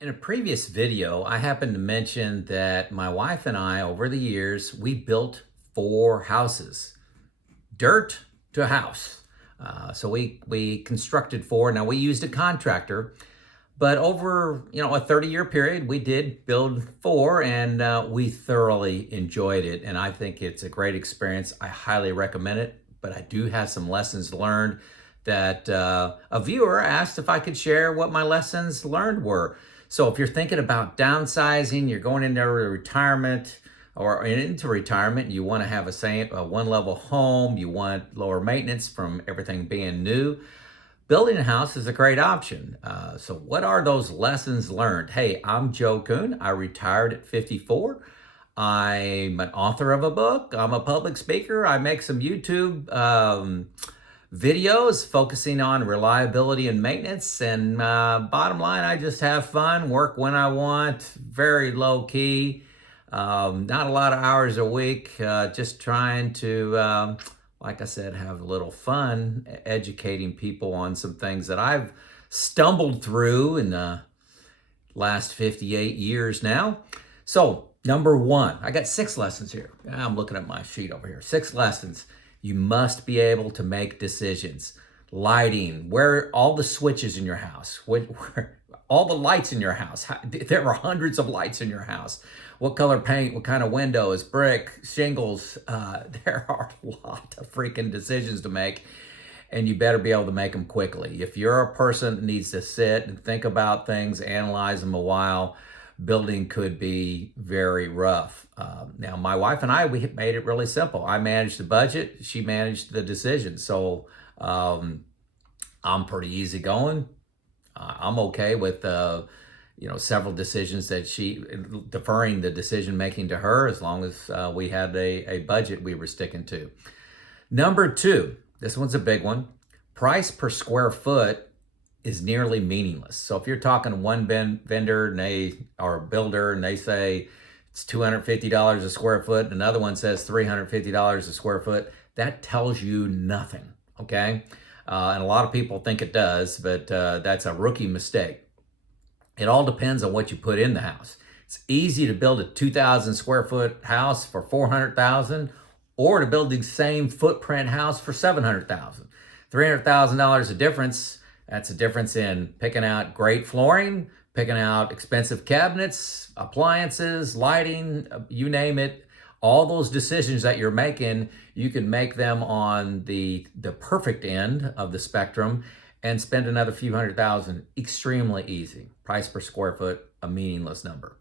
In a previous video, I happened to mention that my wife and I, over the years, we built 4 houses, dirt to house. So we constructed 4. Now we used a contractor, but over a 30-year period, we did build 4, and we thoroughly enjoyed it. And I think it's a great experience. I highly recommend it. But I do have some lessons learned that a viewer asked if I could share what my lessons learned were. So if you're thinking about downsizing, you're going into retirement or into retirement, you want to have a one-level home, you want lower maintenance from everything being new, building a house is a great option. So what are those lessons learned? Hey, I'm Joe Kuhn. I retired at 54. I'm an author of a book. I'm a public speaker. I make some YouTube videos focusing on reliability and maintenance. And bottom line, I just have fun, work when I want, very low key, not a lot of hours a week, just trying to, like I said, have a little fun educating people on some things that I've stumbled through in the last 58 years now. So, number 1, I got 6 lessons here. I'm looking at my sheet over here. 6 lessons. You must be able to make decisions. Lighting, where all the switches in your house, where all the lights in your house. There are hundreds of lights in your house. What color paint, what kind of windows, brick, shingles. There are a lot of freaking decisions to make, and you better be able to make them quickly. If you're a person that needs to sit and think about things, analyze them a while, building could be very rough. Now, my wife and I, we made it really simple. I managed the budget. She managed the decisions. So I'm pretty easygoing. I'm okay with several decisions that she deferring the decision making to her, as long as we had a budget we were sticking to. Number 2, this one's a big one. Price per square foot is nearly meaningless. So if you're talking one vendor or a builder and they say it's $250 a square foot, and another one says $350 a square foot, that tells you nothing, okay? And a lot of people think it does, but that's a rookie mistake. It all depends on what you put in the house. It's easy to build a 2,000 square foot house for $400,000, or to build the same footprint house for $700,000. $300,000 a difference. That's a difference in picking out great flooring, picking out expensive cabinets, appliances, lighting, you name it. All those decisions that you're making, you can make them on the perfect end of the spectrum and spend another few $100,000. Extremely easy. Price per square foot, a meaningless number.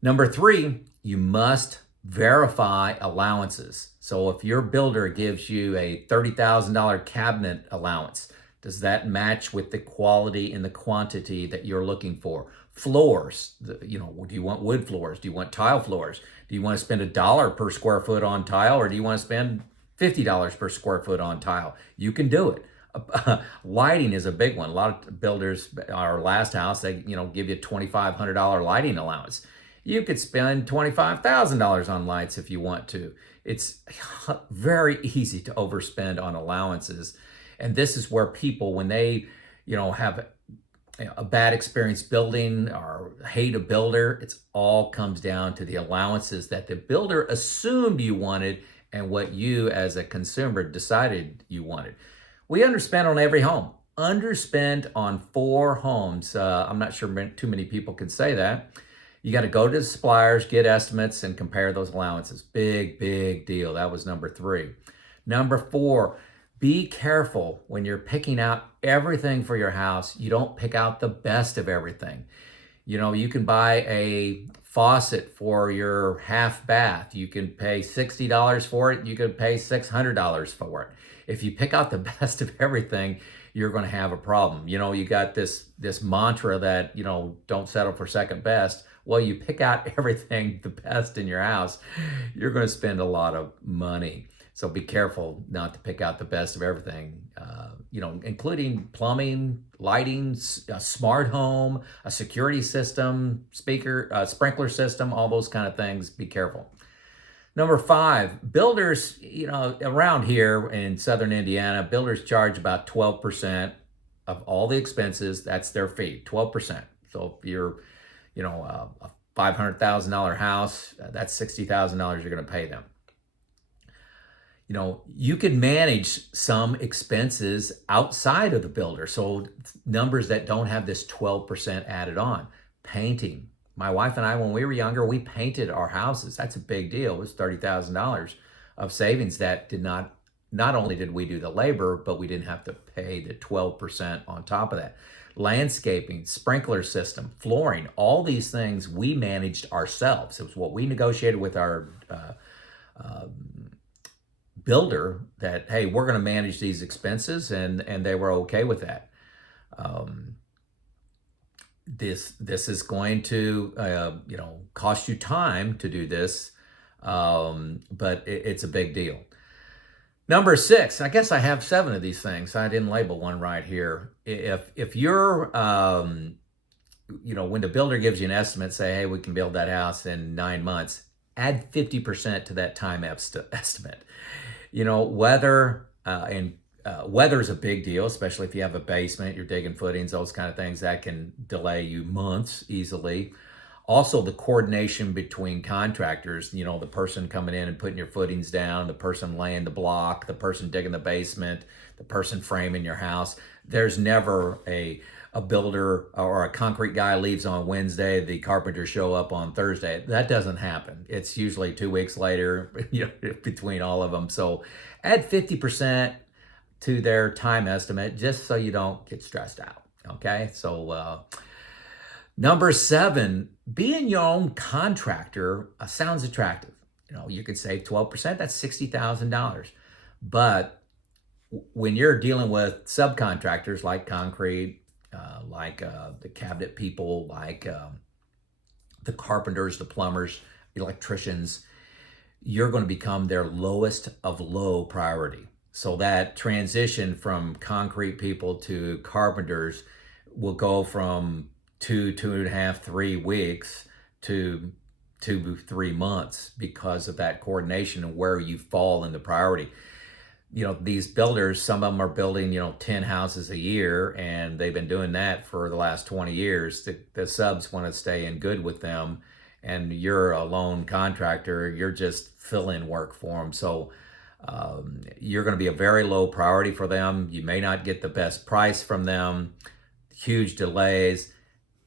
Number 3, you must verify allowances. So if your builder gives you a $30,000 cabinet allowance, does that match with the quality and the quantity that you're looking for? Floors, do you want wood floors? Do you want tile floors? Do you want to spend $1 per square foot on tile, or do you want to spend $50 per square foot on tile? You can do it. Lighting is a big one. A lot of builders, our last house, they give you a $2,500 lighting allowance. You could spend $25,000 on lights if you want to. It's very easy to overspend on allowances. And this is where people, when they, have a bad experience building or hate a builder, it all comes down to the allowances that the builder assumed you wanted and what you as a consumer decided you wanted. We underspend on every home. Underspend on 4 homes. I'm not sure too many people can say that. You got to go to the suppliers, get estimates, and compare those allowances. Big, big deal. That was number 3. Number 4, be careful when you're picking out everything for your house. You don't pick out the best of everything. You can buy a faucet for your half bath. You can pay $60 for it. You can pay $600 for it. If you pick out the best of everything, you're going to have a problem. You got this mantra that, don't settle for second best. Well, you pick out everything the best in your house, you're going to spend a lot of money. So be careful not to pick out the best of everything, including plumbing, lighting, a smart home, a security system, sprinkler system, all those kind of things. Be careful. Number 5, builders, around here in Southern Indiana, builders charge about 12% of all the expenses. That's their fee, 12%. So if you're, a $500,000 house, that's $60,000 you're going to pay them. You can manage some expenses outside of the builder. So numbers that don't have this 12% added on. Painting. My wife and I, when we were younger, we painted our houses. That's a big deal. It was $30,000 of savings that not only did we do the labor, but we didn't have to pay the 12% on top of that. Landscaping, sprinkler system, flooring, all these things we managed ourselves. It was what we negotiated with our builder that, hey, we're going to manage these expenses, and they were okay with that. This is going to cost you time to do this, but it's a big deal. Number 6, I guess I have 7 of these things. I didn't label one right here. If you're, when the builder gives you an estimate, say, hey, we can build that house in 9 months, add 50% to that time estimate. Weather weather is a big deal, especially if you have a basement, you're digging footings, those kind of things that can delay you months easily. Also, the coordination between contractors, the person coming in and putting your footings down, the person laying the block, the person digging the basement, the person framing your house. There's never a builder or a concrete guy leaves on Wednesday, the carpenters show up on Thursday. That doesn't happen. It's usually 2 weeks later, between all of them. So add 50% to their time estimate just so you don't get stressed out. Okay, so number 7, being your own contractor sounds attractive. You could save 12%, that's $60,000. But when you're dealing with subcontractors like concrete, like the cabinet people, like the carpenters, the plumbers, electricians, you're going to become their lowest of low priority. So that transition from concrete people to carpenters will go from 2.5, 3 weeks to 2-3 months because of that coordination and where you fall in the priority. These builders, some of them are building, 10 houses a year, and they've been doing that for the last 20 years. The subs want to stay in good with them, and you're a lone contractor, you're just fill-in work for them. So you're going to be a very low priority for them. You may not get the best price from them, huge delays.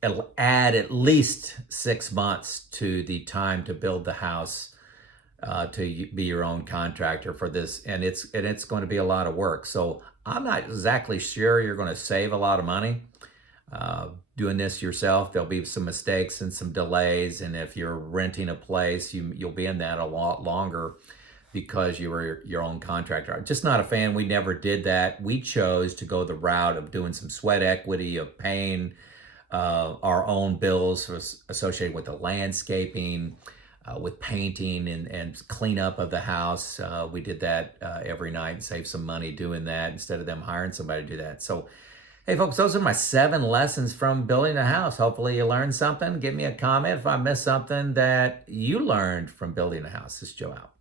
It'll add at least 6 months to the time to build the house, to be your own contractor for this, and it's going to be a lot of work. So I'm not exactly sure you're going to save a lot of money doing this yourself. There'll be some mistakes and some delays, and if you're renting a place, you'll be in that a lot longer because you were your own contractor. I'm just not a fan. We never did that. We chose to go the route of doing some sweat equity, of paying our own bills associated with the landscaping, with painting and cleanup of the house. We did that every night and saved some money doing that instead of them hiring somebody to do that. So, hey folks, those are my 7 lessons from building a house. Hopefully you learned something. Give me a comment if I missed something that you learned from building a house. This is Joe out.